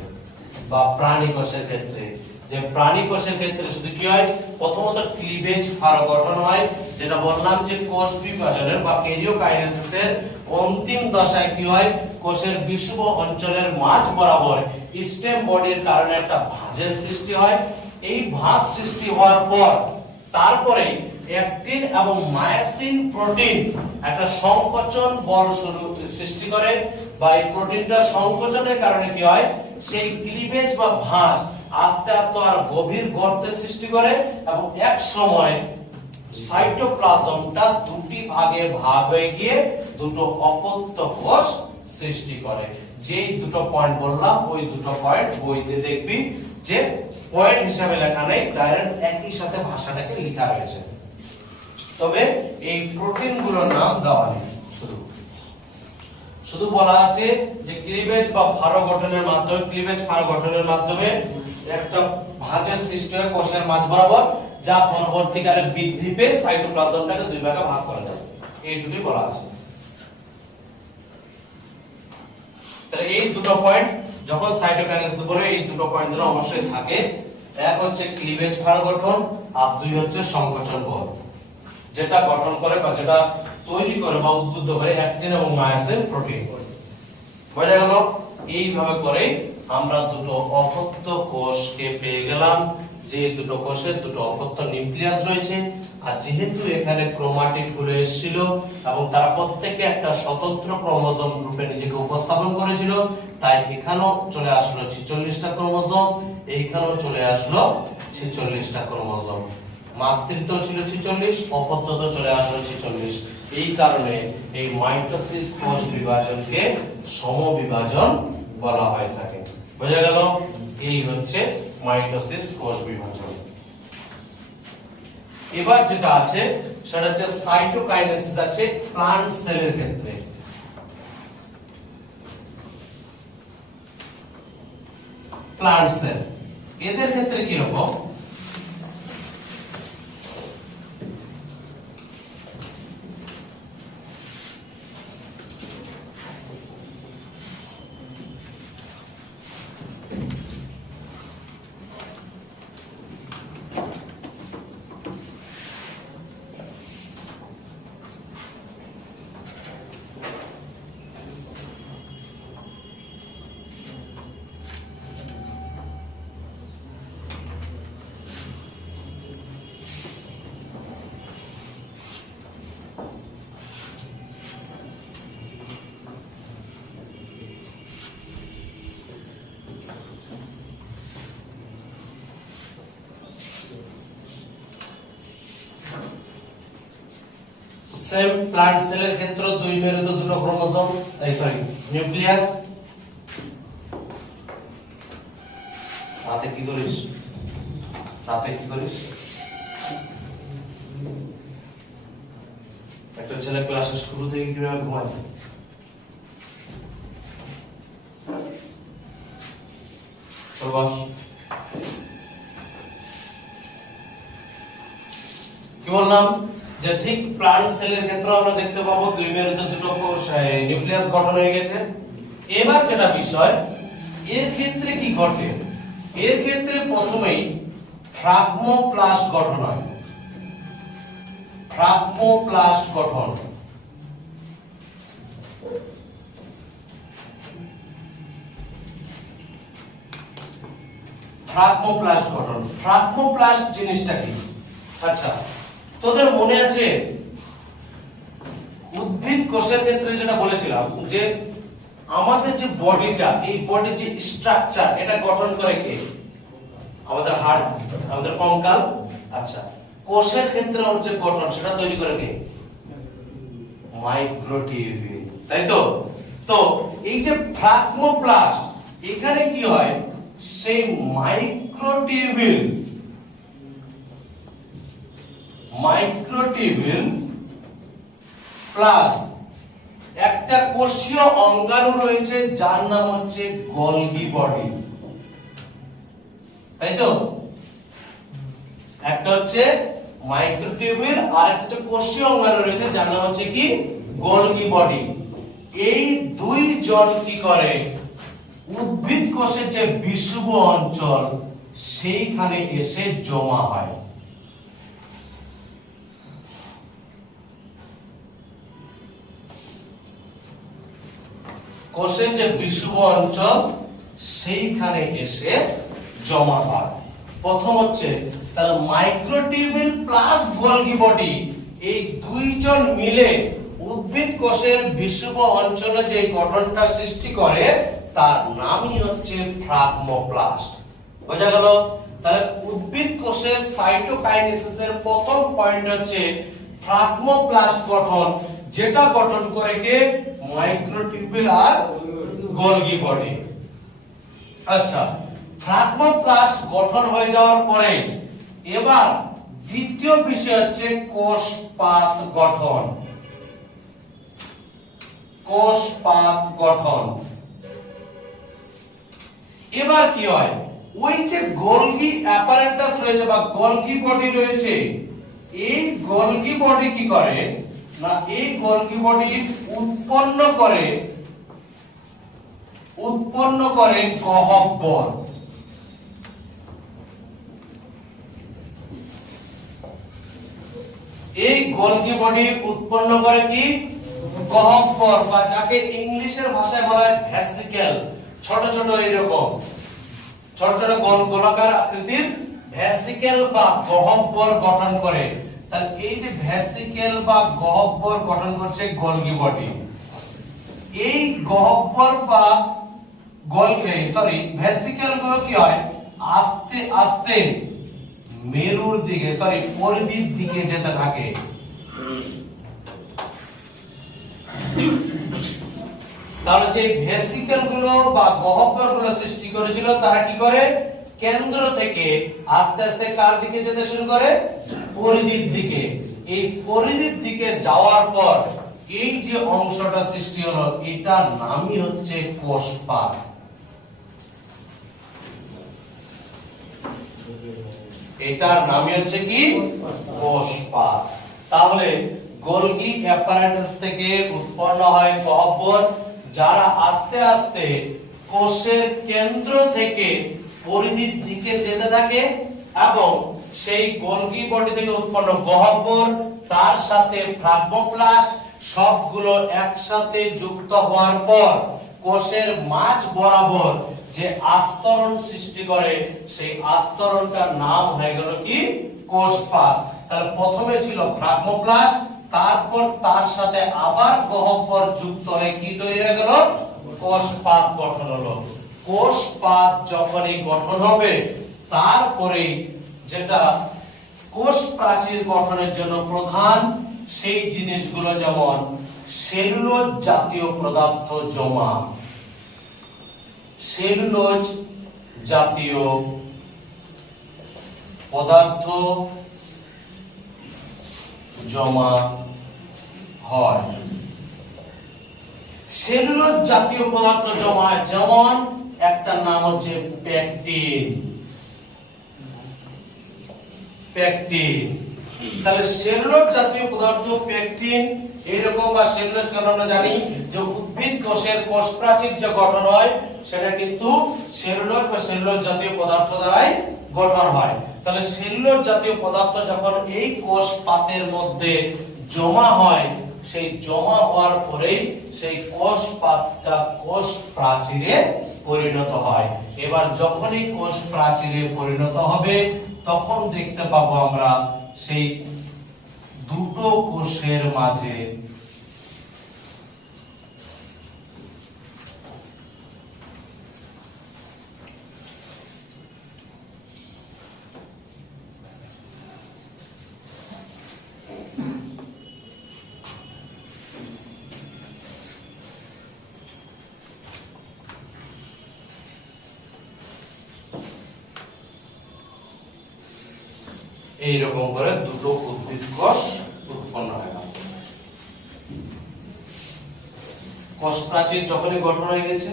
বা প্রাণী কোষের ক্ষেত্রে। যে প্রাণী কোষের ক্ষেত্রে শুধু কি হয়, প্রথমত ক্লিভেজ ফাড় গঠন হয়, যেটা বললাম যে কোষ বিভাজনের বা ক্যারিওকাইনেসিসের অন্তিম দশায় কি হয়, কোষের বিষুব অঞ্চলের মাঝ বরাবর স্টেম বডির কারণে একটা ভাঁজের সৃষ্টি হয়। এই ভাঁজ সৃষ্টি হওয়ার পর তারপরে অ্যাক্টিন এবং মায়োসিন প্রোটিন একটা সংকোচন বল সৃষ্টি করে, বা এই প্রোটিনটা সংকোচনের কারণে কি হয়, সেই ক্লিভেজ বা ভাঁজ আস্তে আস্তে আর গভীর গর্তের সৃষ্টি করে এবং এক সময় সাইটোপ্লাজমটা দুটি ভাগে ভাগ হয়ে গিয়ে দুটো অপত্য কোষ সৃষ্টি করে। যেই দুটো পয়েন্ট বললাম ওই দুটো পয়েন্ট বইতে দেখবি যে পয়েন্ট হিসাবে লেখা নেই, ডাইরেক্ট একই সাথে ভাষাটাকে লেখা রয়েছে। তবে এই প্রোটিনগুলোর নাম দেওয়া নেই, শুধু বলা আছে যে ক্লিভেজ বা ফাড় গঠনের মাধ্যমে, ক্লিভেজ ফাড় গঠনের মাধ্যমে একটা ভাঁজের সৃষ্টি হয় কোষের মাঝ বরাবর, যা পরবর্তীকালে বৃদ্ধি পেয়ে সাইটোপ্লাজমটাকে দুই ভাগে ভাগ করে দেয়। এইটুকুই বলা আছে। তাহলে এই দুটো পয়েন্ট যখন সাইটোকাইনেসিস বলে, এই দুটো পয়েন্ট যেন অবশ্যই থাকে। এক হচ্ছে ক্লিভেজ ফাড় গঠন আর দুই হচ্ছে সংকোচন বল, যেটা গঠন করে বা যেটা তৈরি করে বা উদ্বুদ্ধ করে অ্যাক্টিন এবং মায়োসিন প্রোটিন। বোঝা গেল? এইভাবে করে আমরা দুটো অপত্য কোষকে পেয়ে গেলাম, যে দুটো কোষের দুটো অপত্য নিউক্লিয়াস রয়েছে। আর যেহেতু এখানে ক্রোমাটিড গুলো এসেছিল এবং তারা প্রত্যেককে একটা স্বতন্ত্র ক্রোমোজোম রূপে নিজেকে উপস্থাপন করেছিল, তাই এখানেও চলে আসলো 46টা ক্রোমোজোম, এইখানেও চলে আসলো 46টা ক্রোমোজোম। মাতৃত্ব ছিল 46, অপত্যত চলে আসলো 46। এই কারণে এই মাইটোসিস কোষ বিভাজনকে সমবিভাজন বলা হয়ে থাকে। বোঝা গেল? এই হচ্ছে মাইটোসিস কোষ বিভাজন। এবার যেটা আছে সেটা হচ্ছে সাইটোকাইনেসিস আছে প্লান্ট সেলের ক্ষেত্রে। প্লান্ট সেল এদের ক্ষেত্রে কি রকম? সেম প্লান্ট সেলের ক্ষেত্রে দুই মেরুতে দুটো ক্রোমোজোম, নিউক্লিয়াস। তাতে কি করিস? একটা ছেলে ক্লাসের শুরু থেকে কিভাবে ঘুমায়? কি বললাম যে ঠিক প্লান্ট সেলের ক্ষেত্রে আমরা দেখতে পাবো দুই মেরুতে দুটো কোষ নিউক্লিয়াস গঠন হয়ে গেছে। এবার যেটা বিষয়, এর ক্ষেত্রে কি ঘটে? এর ক্ষেত্রে প্রথমেই ফ্রাগমোপ্লাস্ট গঠন হয়। ফ্রাগমোপ্লাস্ট গঠন, ফ্রাগমোপ্লাস্ট জিনিসটা কি? আচ্ছা, তোদের মনে আছে উদ্ভিদ কোষের ক্ষেত্রে যেটা বলেছিলাম যে আমাদের যে বডিটা, এই বডির যে স্ট্রাকচার, এটা গঠন করে কে? আমাদের হাড়, আমাদের কঙ্কাল। আচ্ছা, কোষের ক্ষেত্রে ওর যে গঠন সেটা তৈরি করে কে? মাইক্রোটিউবিউল, তাই তো? তো এই যে ফ্রাগমোপ্লাস্ট, এখানে কি হয়, সেই মাইক্রোটিউবিউল প্লাস একটা কোষীয় অঙ্গাণু রয়েছে যার নাম হচ্ছে গোলগি বডি, তাই তো? একটা হচ্ছে মাইক্রোটিউবিউল আর একটা হচ্ছে কোষীয় অঙ্গাণু রয়েছে যার নাম হচ্ছে কি? Golgi body. এই দুইজন কি করে, উদ্ভিদ কোষের যে বিষুব অঞ্চল সেইখানে এসে জমা হয়। কোষের যে বিষুব অঞ্চল সেইখানে এসে জমা হয়। প্রথম হচ্ছে তাহলে মাইক্রোটিউবিউল প্লাস গোলগি বডি, এই দুইজন মিলে উদ্ভিদ কোষের বিষুব অঞ্চলে যে গঠনটা সৃষ্টি করে তার নামই হচ্ছে ফ্রাগমোপ্লাস্ট। বোঝা গেল? তাহলে উদ্ভিদ কোষের সাইটোকাইনেসিসের প্রথম পয়েন্ট হচ্ছে ফ্রাগমোপ্লাস্ট গঠন, যেটা গঠন করে কে? মাইক্রোটিউবিউল আর গোলগি বডি। আচ্ছা, ফ্রাগমোপ্লাস্ট গঠন হয়ে যাওয়ার পরে এবার দ্বিতীয় বিষয় হচ্ছে কোষপাত গঠন। কোষপাত গঠন এবার কি হয়, ওই যে গোলগি অ্যাপারেটাস রয়েছে বা গোলগি বডি রয়েছে, এই গোলগি বডি কি করে না, এই গোলগি বডি উৎপন্ন করে গহ্বর। এই গোলগি বডি উৎপন্ন করে কি? গহ্বর, বা যাকে ইংলিশের ভাষায় বলা হয় ভেসিকেল। ছোট ছোট এরকম ছোট ছোট গোলাকার আকৃতির ভেসিকেল বা গহ্বর গঠন করে। তাহলে এই যে ভেসিকেল বা গহ্বর গঠন করছে গোলগি বডি, এই গহ্বর বা ভেসিকেল গুলো কি হয়, আস্তে আস্তে মেরুর দিকে পরিধির দিকে যেতে থাকে। তাহলে যে ভেসিকেল গুলো বা গহ্বর গুলো সৃষ্টি করেছিল তারা কি করে, কেন্দ্র থেকে আস্তে আস্তে কার দিকে যেতে শুরু করে? পরিধির দিকে। এই পরিধির দিকে যাওয়ার পর এই যে অংশটা সৃষ্টি হলো এটার নামই হচ্ছে কোষপাত। এটার নামই হচ্ছে কি? কোষপাত। তাহলে গোলগি অ্যাপারেটাস থেকে উৎপন্ন হয় গহ্বর, যারা আস্তে আস্তে কোষের কেন্দ্র থেকে পরিধির দিকে যেতে থাকে, এবং সেই গোলগি বডি থেকে উৎপন্ন গহ্বর তার সাথে ফ্রাগমোপ্লাস্ট সবগুলো একসাথে যুক্ত হওয়ার পর কোষের মাঝ বরাবর যে আস্তরণ সৃষ্টি করে সেই আস্তরণটার নাম হয়ে গেল কি? কোষপাত। তাহলে প্রথমে ছিল ফ্রাগমোপ্লাস্ট, তারপর তার সাথে আবার গহ্বর যুক্ত হয়ে কি তৈরি হয়ে গেল? কোষপাত গঠন হলো। কোষপাত যখনই গঠন হবে তারপরে যেটা কোষ প্রাচীর গঠনের জন্য প্রধান সেই জিনিসগুলো, যেমন সেলুলোজ জাতীয় পদার্থ জমা, সেলুলোজ জাতীয় পদার্থ জমা হয়। সেলুলোজ জাতীয় পদার্থ জমা হয়, যেমন একটা নাম হচ্ছে পেকটিন। তাহলে সেলুলোজ জাতীয় পদার্থ পেকটিন এরকম, বা সেলুলোজ কেন আমরা জানি যে উদ্ভিদ কোষের কোষ প্রাচীর যে গঠন হয় সেটা কিন্তু সেলুলোজ বা সেলুলোজ জাতীয় পদার্থ দ্বারাই গঠন হয়। তাহলে সেলুলোজ জাতীয় পদার্থ যখন এই কোষ পাতের মধ্যে জমা হয়, সেই জমা হওয়ার পরেই সেই কোষ পাতটা কোষ প্রাচীরে পরিণত হয়। এবার যখনই কোষ প্রাচীরে পরিণত হবে তখন দেখতে পাবো আমরা সেই দুটো কোষের মাঝে এইরকম করে দুটো উদ্ভিদ কোষ উৎপন্ন হয়। কোষ প্রাচীর যখনই গঠন হয়ে গেছে,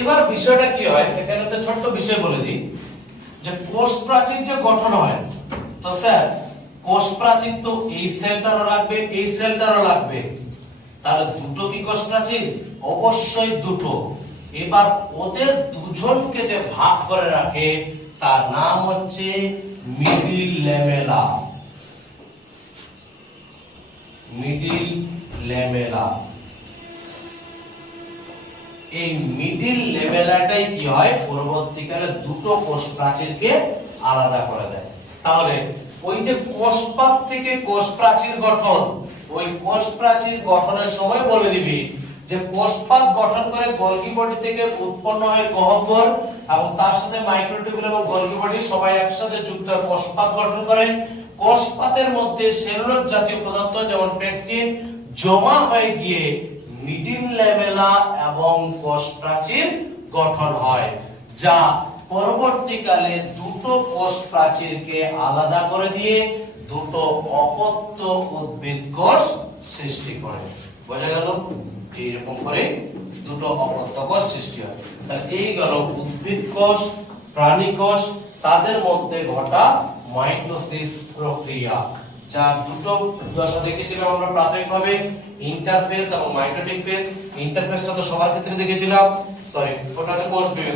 এবার বিষয়টা কি হয়, এখানে একটা ছোট্ট বিষয় বলে দিই যে কোষ প্রাচীর যে গঠন হয়, তো স্যার কোষ প্রাচীর তো এই সেলটারও লাগবে, এই সেলটারও লাগবে, তাহলে দুটো কি কোষ প্রাচীর? অবশ্যই দুটো। এবার ওদের দুজনকে যে ভাগ করে রাখে তার নাম হচ্ছে মিডিল ল্যামেলা। Middle lamella. এই মিডিল ল্যামেলাটাই কি হয়, পরবর্তীকালে দুটো কোষ প্রাচীরকে আলাদা করে দেয়। তাহলে ওই যে কোষপাত থেকে কোষ প্রাচীর গঠন, ওই কোষ প্রাচীর গঠনের সময় বলে দিবি যে কোষপাত গঠন করে গোলগি বডি থেকে উৎপন্ন হয় গহ্বর, এবং তার সাথে মাইক্রোটিউবুল এবং গোলগি বডি সবাই একসাথে যুক্ত হয়ে কোষপাত গঠন করে। কোষপাতের মধ্যে সেলুলোজ জাতীয় পদার্থ যেমন পেকটিন জমা হয়ে গিয়ে মিডিল ল্যামেলা এবং কোষ প্রাচীর গঠন হয়, যা পরবর্তীকালে দুটো কোষ প্রাচীরকে আলাদা করে দিয়ে দুটো অপত্য উদ্ভিদ কোষ সৃষ্টি করে। বোঝা গেল? এইরকম করে দুটো অপত্য কোষ সৃষ্টি হয়। তাহলে এই গেল উদ্ভিদ কোষ, প্রাণী কোষ, তাদের মধ্যে ঘটা মাইটোসিস প্রক্রিয়া, যা দুটো দশা দেখেছিলাম আমরা প্রাথমিকভাবে, ইন্টারফেজ এবং মাইটোটিক ফেজ। ইন্টারফেজটা তো সবার ক্ষেত্রে দেখেছিলাম, সরি ওটা হচ্ছে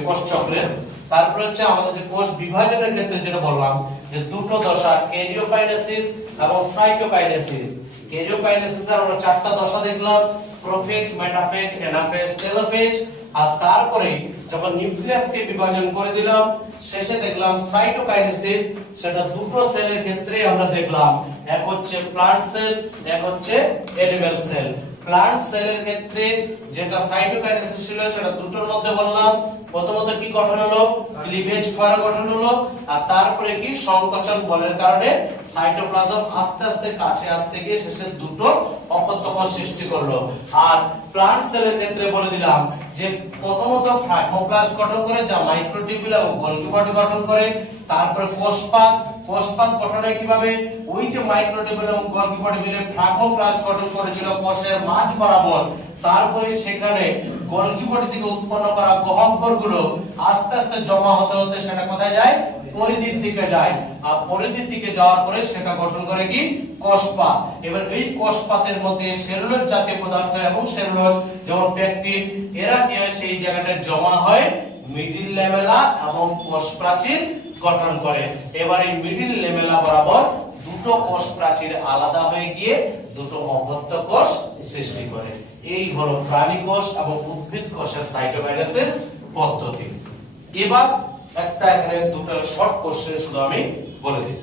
কোষ চক্রের। তারপর হচ্ছে আমাদের যে কোষ বিভাজনের ক্ষেত্রে যেটা বললাম যে দুটো দশা, ক্যারিওকাইনেসিস এবং সাইটোকাইনেসিস। ক্যারিওকাইনেসিসের আমরা চারটা দশা দেখলাম, প্রোফেজ, মেটাফেজ, অ্যানাফেজ, টেলোফেজ। আর তারপরে যখন নিউক্লিয়াসকে বিভাজন করে দিলাম, শেষে দেখলাম সাইটোকাইনেসিস। সেটা দুটো সেলের ক্ষেত্রে আমরা দেখলাম, এক হচ্ছে প্লান্ট সেল, এক হচ্ছে অ্যানিমাল সেল। প্লান্ট সেলের ক্ষেত্রে যেটা সাইটোকাইনেসিস ছিল সেটা দুটোর মধ্যে বললাম, প্রথমত কি গঠন হলো, ক্লিভেজ ফোয়ারা গঠন হলো, আর তারপরে কি সংকোচন বলের কারণে সাইটোপ্লাজম আস্তে আস্তে কাছে আসতে গিয়ে শেষে দুটো অপত্য কোষ সৃষ্টি করলো। আর প্লান্ট সেলের ক্ষেত্রে বলে দিলাম যে প্রথমত ফাইব্রোব্লাস্ট গঠন করে, যা মাইক্রোটিউবুল এবং গোলগি বডি গঠন করে। তারপরে কোষপাত, কোষপাত গঠন হয় কিভাবে, ওই যে মাইক্রোটিউবুল এবং গোলগি বডি মিলে ফাইব্রোব্লাস্ট গঠন করেছিল কোষের মাঝ বরাবর। তারপরে সেখানে গোলগি বডি থেকে উৎপন্ন করা গহ্বরগুলো আস্তে আস্তে জমা হতে হতে সেটা কোথায় যায়, পরিধির দিকে যায়। আর পরিধির দিকে যাওয়ার পরে সেটা গঠন করে কি, কোষপাত। এবার এই কোষপাতের মধ্যে সেলুলোজ জাতীয় পদার্থ এবং সেলুলোজ যেমন পেকটিন, এরা কি হয়, সেই জায়গাটায় জমা হয় মিডিল ল্যামেলা এবং কোষ প্রাচীর গঠন করে। এবার এই মিডিল ল্যামেলা বরাবর দুটো কোষ প্রাচীর আলাদা হয়ে গিয়ে দুটো অপত্য কোষ সৃষ্টি করে। এই হলো প্রাণী কোষ এবং উদ্ভিদ কোষের সাইটোকাইনেসিস পদ্ধতি। এবার একটা এখানে দুটো শর্ট কোশ্চেন শুধু আমি বলে দিই।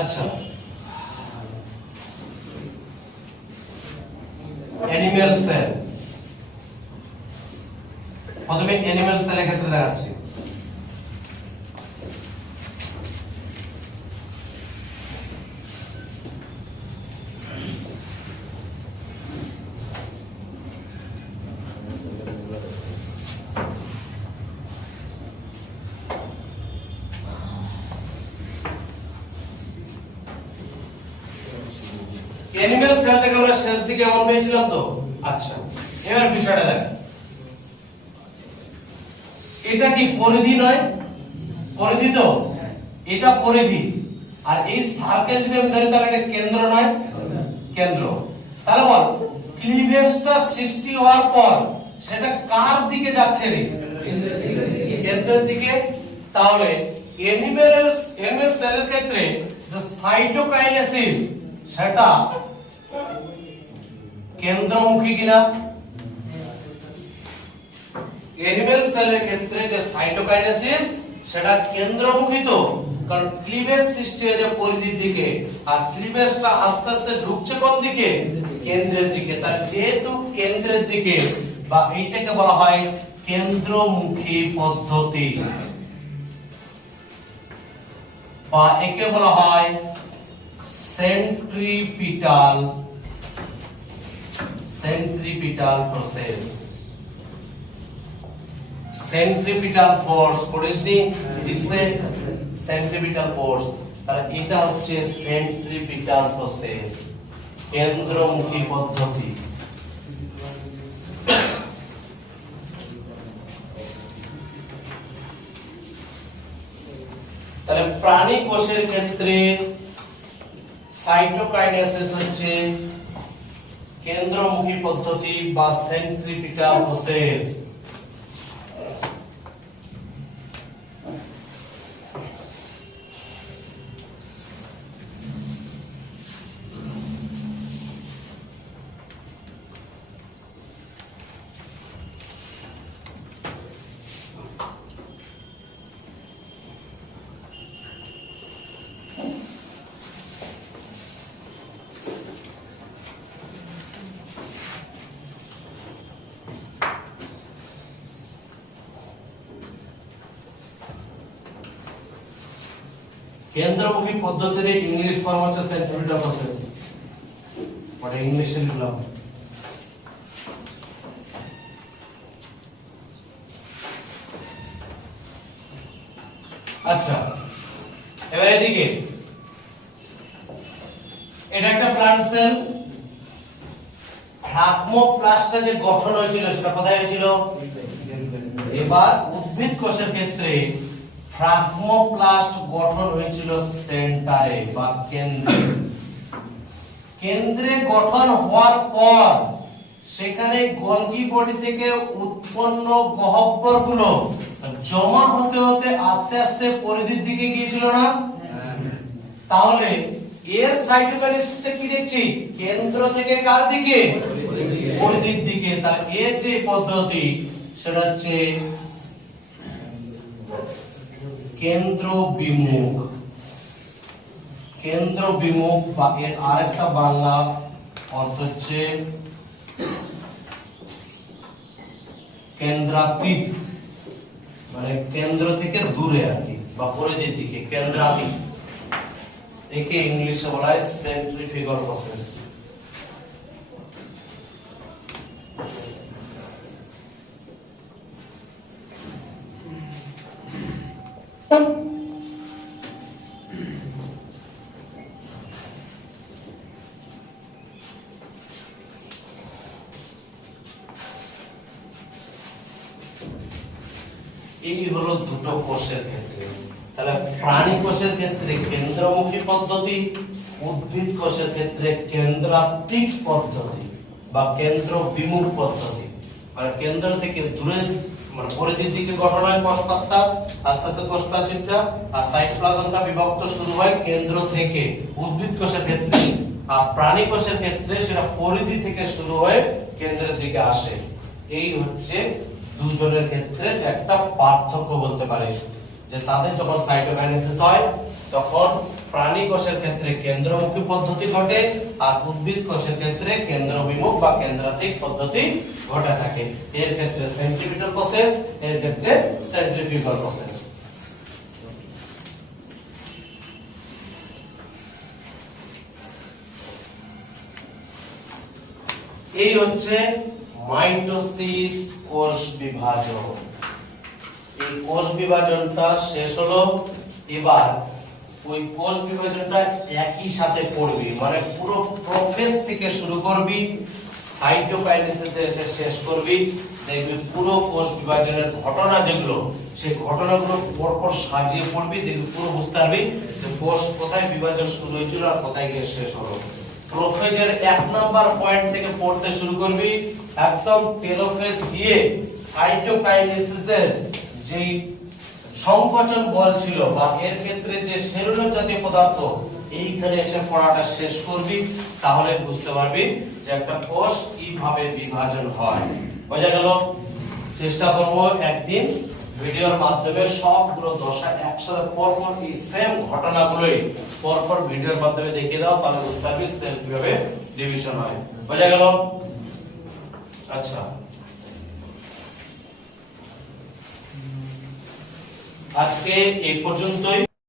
আচ্ছা, অ্যানিমাল সেল, প্রথমে অ্যানিমাল সেলের ক্ষেত্রে দেখাচ্ছি। অ্যানিমাল সেলটাকে আমরা শেষ দিকে এমন পেয়েছিলাম তো। আচ্ছা, এবার বিষয়টা দেখ, এটা কি পরিধি নয়? পরিধি তো, এটা পরিধি। আর এই সার্কেল যদি আমি ধরি তাহলে এটা কেন্দ্র নয়? কেন্দ্র। তাহলে বল, ক্লিভেজটা সৃষ্টি হওয়ার পর সেটা কার দিকে যাচ্ছে রে? কেন্দ্রের দিকে। তাহলে অ্যানিমাল সেলের ক্ষেত্রে যে সাইটোকাইনেসিস সেটা কেন্দ্রমুখী কিনা? অ্যানিমাল সেলের ক্ষেত্রে যে সাইটোকাইনেসিস সেটা কেন্দ্রমুখী তো, কারণ ক্লিভেজ সৃষ্টি হয়েছে পরিধির দিকে, আর ক্লিভেজটা আস্তে আস্তে ঢুকছে কোন দিকে? কেন্দ্রের দিকে। তার যেহেতু কেন্দ্রের দিকে, বা এইটাকে বলা হয় কেন্দ্রমুখী পদ্ধতি। বা একে বলা হয় সেন্ট্রিপিটাল প্রসেস। সেন্ট্রিপিটাল ফোর্স পড়েছনি ফিজিক্সে, সেন্ট্রিপিটাল ফোর্স, তাহলে এটা হচ্ছে সেন্ট্রিপিটাল প্রসেস, কেন্দ্রমুখী পদ্ধতি। তাহলে প্রাণী কোষের ক্ষেত্রে সাইটোকাইনেসিস হচ্ছে কেন্দ্রমুখী পদ্ধতি বা সেন্ট্রিপিটাল প্রসেস। কেন্দ্রমুখী পদ্ধতির ইংলিশ ফর্ম হচ্ছে সেন্ট্রিপিটাল প্রসেস। ওটা ইংলিশে লিখলাম। আচ্ছা, এবার এদিকে এটা একটা প্লান্ট সেল। ফ্রাগমোপ্লাস্টটা যে গঠন হয়েছিল সেটা কোথায় হয়েছিল? এবার উদ্ভিদ কোষের ক্ষেত্রে ফ্রাগমোপ্লাস্ট গঠন হয়েছিল সেন্টারে বা কেন্দ্রে। কেন্দ্রে গঠন হওয়ার পর সেখানে গলগি বডি থেকে উৎপন্ন গহ্বরগুলো জমা হতে হতে আস্তে আস্তে পরিধির দিকে গিয়েছিল না? তাহলে এর সাইটোকাইনেসিসটা কি দেখছি? কেন্দ্র থেকে কার দিকে? পরিধির দিকে। তার এর যে পদ্ধতি সেটা হচ্ছে কেন্দ্র বিমুখ বা এর আরেকটা বাংলা অর্থ হচ্ছে কেন্দ্রাতীত, মানে কেন্দ্র থেকে দূরে আর কি, বা পরিধির দিকে কেন্দ্রাতীত। একে ইংলিশে বলা হয় সেন্ট্রিফিউগাল প্রসেস। এই হলো দুটো কোষের ক্ষেত্রে। তাহলে প্রাণী কোষের ক্ষেত্রে কেন্দ্রমুখী পদ্ধতি, উদ্ভিদ কোষের ক্ষেত্রে কেন্দ্রাতীত পদ্ধতি বা কেন্দ্র বিমুখ পদ্ধতি। মানে কেন্দ্র থেকে দূরে, মানে পরিধির দিকে গঠন হয় কোষপাত্তা, আস্তে আস্তে কোষ প্রাচীরটা আর সাইটোপ্লাজমটা বিভক্ত শুরু হয় কেন্দ্র থেকে উদ্ভিদ কোষের ক্ষেত্রে, আর প্রাণী কোষের ক্ষেত্রে সেটা পরিধি থেকে শুরু হয়ে কেন্দ্রের দিকে আসে। এই হচ্ছে দুজনের ক্ষেত্রে একটা পার্থক্য বলতে পারে, যে তাদের যখন সাইটোকাইনেসিস হয় তখন প্রাণী কোষের ক্ষেত্রে কেন্দ্রমুখী পদ্ধতি ঘটে আর উদ্ভিদ কোষের ক্ষেত্রে কেন্দ্রবিমুখ বা কেন্দ্রাতীত পদ্ধতি ঘটে থাকে। এর ক্ষেত্রে সেন্ট্রিপিটাল প্রসেস, এর ক্ষেত্রে সেন্ট্রিফিউগাল প্রসেস। এই হচ্ছে মাইটোসিস, কোষ বিভাজন। এই কোষ বিভাজনটা শেষ হলো। এবার ওই কোষ বিভাজনটা একই সাথে করবি, মানে পুরো প্রোফেজ থেকে শুরু করবি, সাইটোকাইনেসিসে এসে শেষ করবি। দেখবি পুরো কোষ বিভাজনের ঘটনা যেগুলো, সেই ঘটনাগুলো পরপর সাজিয়ে পড়বি, দেখবি পুরো বুঝতে পারবি যে কোষ কোথায় বিভাজন শুরু হয়েছিল আর কোথায় গিয়ে শেষ হলো। প্রোফেজের 1 নাম্বার পয়েন্ট থেকে পড়তে শুরু করবি, একদম টেলোফেজ গিয়ে সাইটোকাইনেসিসের যে সংকোচন বল ছিল বা এর ক্ষেত্রে যে সেলুলোজ জাতীয় পদার্থ, এইখানে এসে পড়াটা শেষ করবি। তাহলে বুঝতে পারবি যে একটা কোষ কিভাবে বিভাজন হয়। বোঝা গেল? চেষ্টা করব একদিন ভিডিওর মাধ্যমে সবগুলো দশা একসাথে পরপর এই সেম ঘটনাগুলোই পরপর ভিডিওর মাধ্যমে দেখিয়ে দাও, তাহলে বুঝতে পারবি সেল কিভাবে ডিভিশন হয়। বোঝা গেল? আচ্ছা, আজকে এই পর্যন্তই।